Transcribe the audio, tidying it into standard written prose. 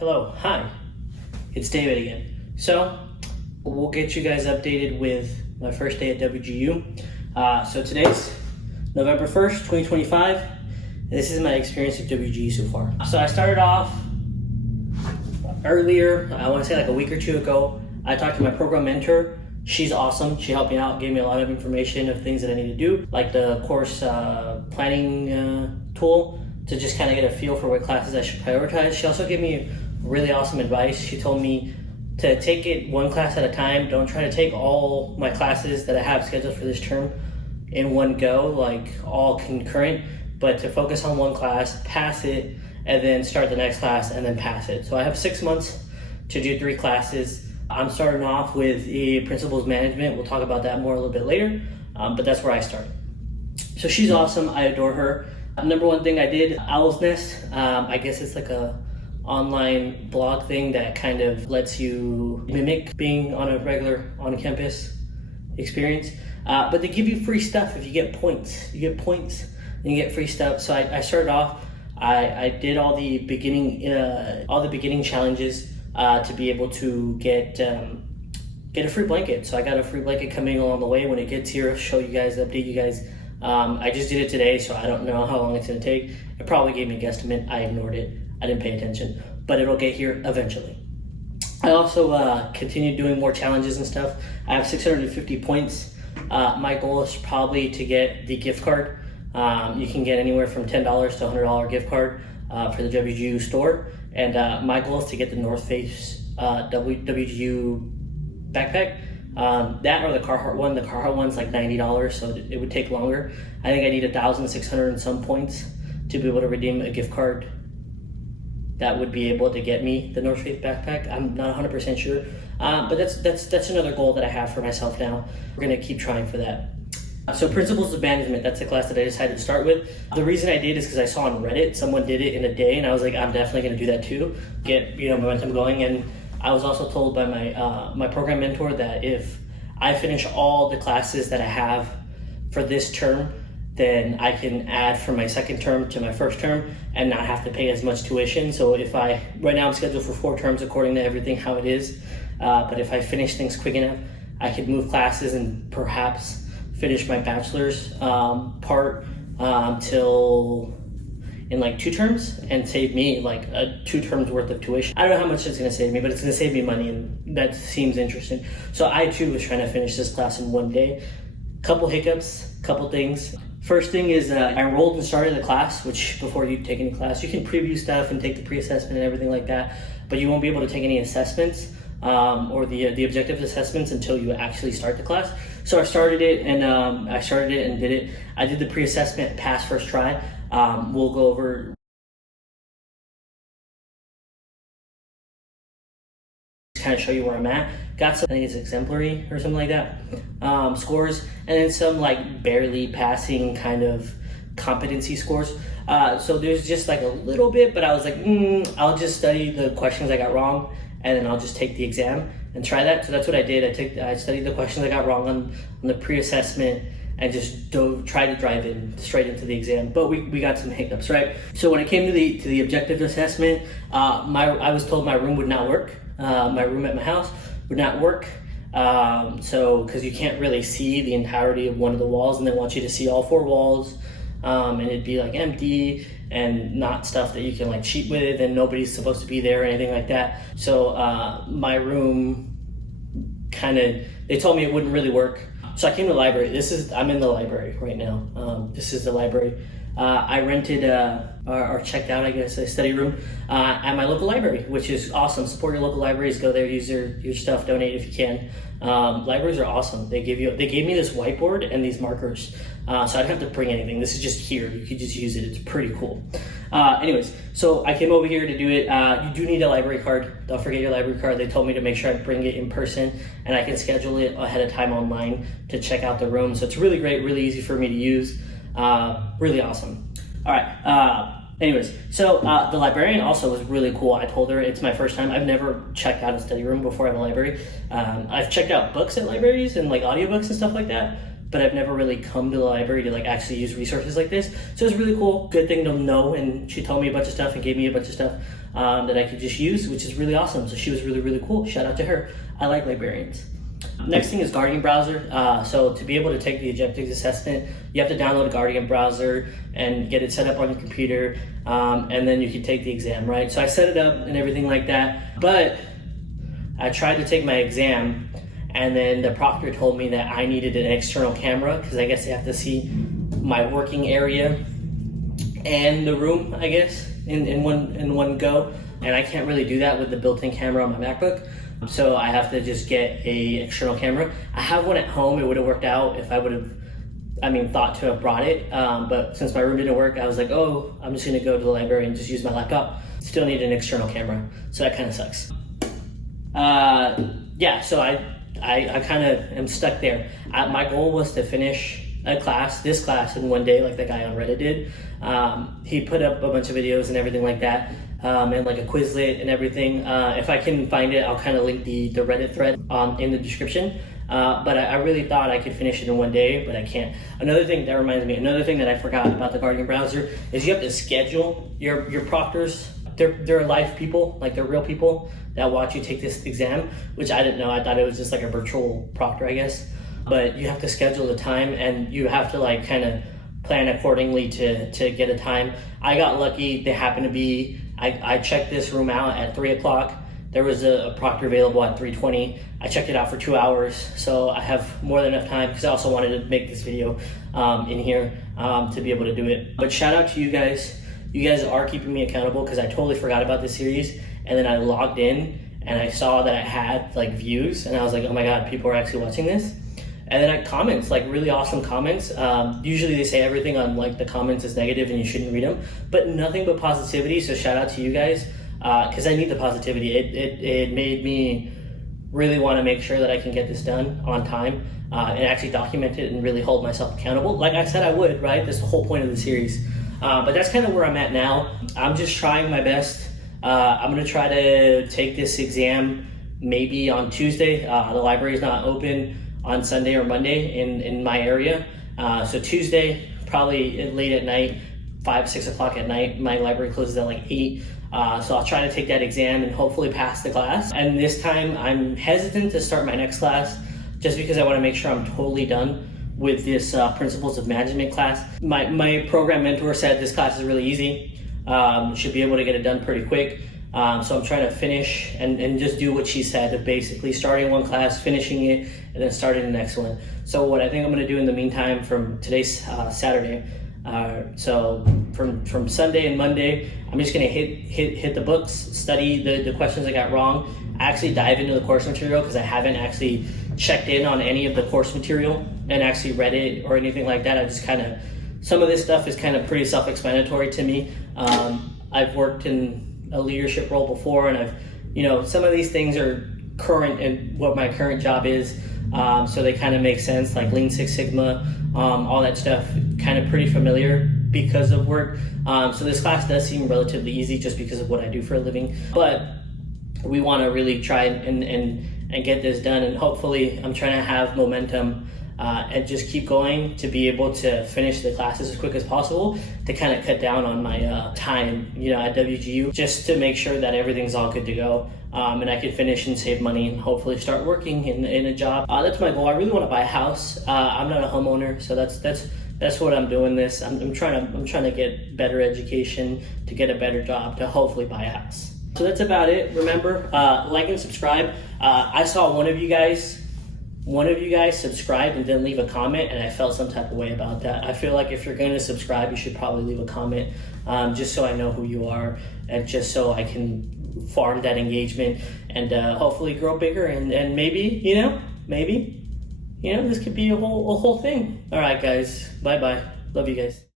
Hello, hi, it's David again. So, we'll get you guys updated with my first day at WGU. So today's November 1st, 2025. And this is my experience at WGU so far. So I started off earlier, I want to say like a week or two ago. I talked to my program mentor. She's awesome. She helped me out, gave me a lot of information of things that I need to do, like the course planning tool to just kind of get a feel for what classes I should prioritize. She also gave me really awesome advice. She told me to take it one class at a time. Don't try to take all my classes that I have scheduled for this term in one go, like all concurrent, but to focus on one class, pass it, and then start the next class and then pass it. So I have 6 months to do 3 classes. I'm starting off with the principles management. We'll talk about that more a little bit later, but that's where I started. So she's awesome. I adore her. Number one thing I did, Owl's Nest. I guess it's like a online blog thing that kind of lets you mimic being on a regular on-campus experience. But they give you free stuff if you get points. You get points and you get free stuff. So I started off, I did all the beginning challenges to be able to get a free blanket. So I got a free blanket coming along the way. When it gets here, I'll show you guys, update you guys. I just did it today, so I don't know how long it's gonna take. It probably gave me a guesstimate. I ignored it. I didn't pay attention, but it'll get here eventually. I also continued doing more challenges and stuff. I have 650 points. My goal is probably to get the gift card. You can get anywhere from $10 to $100 gift card for the WGU store. And my goal is to get the North Face WGU backpack. That or the Carhartt one. The Carhartt one's like $90, so it would take longer. I think I need 1,600 and some points to be able to redeem a gift card that would be able to get me the North Face backpack. I'm not 100% sure, but that's another goal that I have for myself now. We're gonna keep trying for that. So Principles of Management, that's the class that I decided to start with. The reason I did is because I saw on Reddit someone did it in a day, and I was like, I'm definitely gonna do that too. Get momentum going. And I was also told by my program mentor that if I finish all the classes that I have for this term, then I can add from my second term to my first term and not have to pay as much tuition. So right now I'm scheduled for 4 terms according to everything how it is. But if I finish things quick enough, I could move classes and perhaps finish my bachelor's part till in like 2 terms and save me like 2 terms worth of tuition. I don't know how much it's gonna save me, but it's gonna save me money, and that seems interesting. So I too was trying to finish this class in one day. Couple hiccups, couple things. First thing is I enrolled and started the class, which before you take any class, you can preview stuff and take the pre-assessment and everything like that, but you won't be able to take any assessments or the objective assessments until you actually start the class. So I started it and did it. I did the pre-assessment, passed first try. We'll go over kind of show you where I'm at. Got some, I think it's exemplary or something like that, scores, and then some like barely passing kind of competency scores. So there's just like a little bit, but I was like, I'll just study the questions I got wrong, and then I'll just take the exam and try that. So that's what I did. I studied the questions I got wrong on the pre-assessment and just tried to drive in straight into the exam. But we got some hiccups, right? So when it came to the objective assessment, I was told my room would not work. My room at my house would not work. So, because you can't really see the entirety of one of the walls, and they want you to see all 4 walls, and it'd be like empty and not stuff that you can like cheat with, and nobody's supposed to be there or anything like that. So my room they told me it wouldn't really work. So I came to the library. I'm in the library right now. This is the library. I rented or checked out, I guess, a study room at my local library, which is awesome. Support your local libraries. Go there, use your stuff, donate if you can. Libraries are awesome. They gave me this whiteboard and these markers, so I don't have to bring anything. This is just here. You could just use it. It's pretty cool. Anyways, so I came over here to do it. You do need a library card. Don't forget your library card. They told me to make sure I bring it in person, and I can schedule it ahead of time online to check out the room. So it's really great, really easy for me to use. Really awesome. All right. Anyways, so the librarian also was really cool. I told her it's my first time. I've never checked out a study room before at a library. I've checked out books at libraries and like audiobooks and stuff like that, but I've never really come to the library to like actually use resources like this. So it's really cool, good thing to know. And she told me a bunch of stuff and gave me a bunch of stuff. that I could just use, which is really awesome. So she was really, really cool. Shout out to her. I like librarians. Next thing is Guardian browser. So to be able to take the objectives assessment, you have to download a Guardian browser and get it set up on your computer, and then you can take the exam, right? So I set it up and everything like that, but I tried to take my exam, and then the proctor told me that I needed an external camera because I guess they have to see my working area and the room, I guess, in one go, and I can't really do that with the built-in camera on my MacBook. So I have to just get a external camera. I have one at home. It would have worked out if I would have, thought to have brought it. But since my room didn't work, I was like, oh, I'm just gonna go to the library and just use my laptop. Still need an external camera, so that kind of sucks. Yeah, so I kind of am stuck there. My goal was to finish this class in one day, like the guy on Reddit did. He put up a bunch of videos and everything like that. And like a Quizlet and everything. If I can find it, I'll kind of link the Reddit thread in the description. But I really thought I could finish it in one day, but I can't. Another thing that I forgot about the Guardian browser is you have to schedule your proctors. They're live people, like they're real people that watch you take this exam, which I didn't know. I thought it was just like a virtual proctor, I guess. But you have to schedule the time, and you have to like kind of plan accordingly to get a time. I got lucky. They happened to be, I checked this room out at 3 o'clock. There was a proctor available at 3:20. I checked it out for 2 hours, so I have more than enough time because I also wanted to make this video in here to be able to do it. But shout out to you guys. You guys are keeping me accountable because I totally forgot about this series, and then I logged in and I saw that I had like views, and I was like, oh my god, people are actually watching this. And then I comments, like really awesome comments. Usually they say everything on like the comments is negative and you shouldn't read them, but nothing but positivity. So shout out to you guys because I need the positivity. It made me really want to make sure that I can get this done on time and actually document it and really hold myself accountable. Like I said I would, right? That's the whole point of the series. But that's kind of where I'm at now. I'm just trying my best. I'm gonna try to take this exam maybe on Tuesday. The library is not open on Sunday or Monday in my area. So Tuesday, probably late at night, 5-6 o'clock at night. My library closes at like 8. So I'll try to take that exam and hopefully pass the class. And this time I'm hesitant to start my next class just because I want to make sure I'm totally done with this Principles of Management class. My program mentor said this class is really easy. Should be able to get it done pretty quick. So I'm trying to finish and just do what she said of basically starting one class, finishing it, and then starting the next one. So what I think I'm going to do in the meantime from today's Saturday, so from Sunday and Monday, I'm just going to hit the books, study the questions I got wrong, actually dive into the course material because I haven't actually checked in on any of the course material and actually read it or anything like that. I just kind of, some of this stuff is kind of pretty self-explanatory to me. I've worked in a leadership role before, and I've, some of these things are current in what my current job is, so they kind of make sense, like Lean Six Sigma, all that stuff, kind of pretty familiar because of work. So this class does seem relatively easy just because of what I do for a living, but we want to really try and get this done, and hopefully I'm trying to have momentum and just keep going to be able to finish the classes as quick as possible to kind of cut down on my time, at WGU, just to make sure that everything's all good to go, and I can finish and save money and hopefully start working in a job. That's my goal. I really want to buy a house. I'm not a homeowner, so that's what I'm doing this. I'm trying to get better education, to get a better job, to hopefully buy a house. So that's about it. Remember, like and subscribe. I saw one of you guys subscribed and didn't leave a comment, and I felt some type of way about that. I feel like if you're going to subscribe, you should probably leave a comment, just so I know who you are, and just so I can farm that engagement and hopefully grow bigger, and maybe this could be a whole thing. All right, guys. Bye-bye. Love you guys.